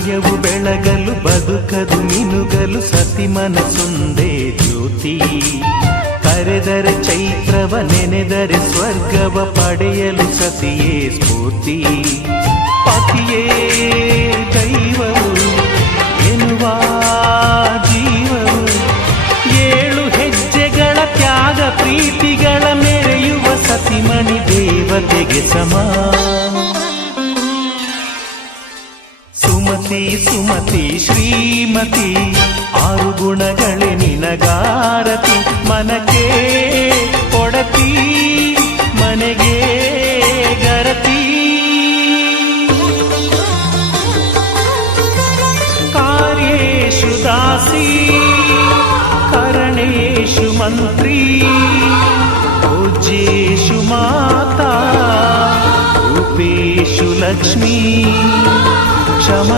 ಹೃದಯವು ಬೆಳಗಲು ಬದುಕದು ಮಿನುಗಲು ಸತಿ ಮನಸೊಂದೇ ಜ್ಯೋತಿ. ಕರೆದರೆ ಚೈತ್ರವ ನೆನೆದರೆ ಸ್ವರ್ಗವ ಪಡೆಯಲು ಸತಿಯೇ ಸ್ಫೂರ್ತಿ. ಪತಿಯೇ ದೈವವು ಎನ್ನುವ ಜೀವವು, 7 ಹೆಜ್ಜೆಗಳ ತ್ಯಾಗ ಪ್ರೀತಿಗಳ ಮೆರೆಯುವ ಸತಿಮಣಿ ದೇವತೆಗೆ ಸಮ. ಸುಮತಿ ಸುಮತಿ ಶ್ರೀಮತಿ 6 ಗುಣಗಳೇ ನಿನಗಾರತಿ. ಮನಕ್ಕೆ ಕೊಡತಿ ಮನೆಗೆ ಗರತಿ. ಕಾರ್ಯೇಷು ದಾಸಿ ಕರಣೇಷು ಮಂತ್ರಿ. ಪೂಜ್ಯೇಷು ಮಾತಾ ರೂಪೇಷು ಲಕ್ಷ್ಮೀ. ಕ್ಷಮ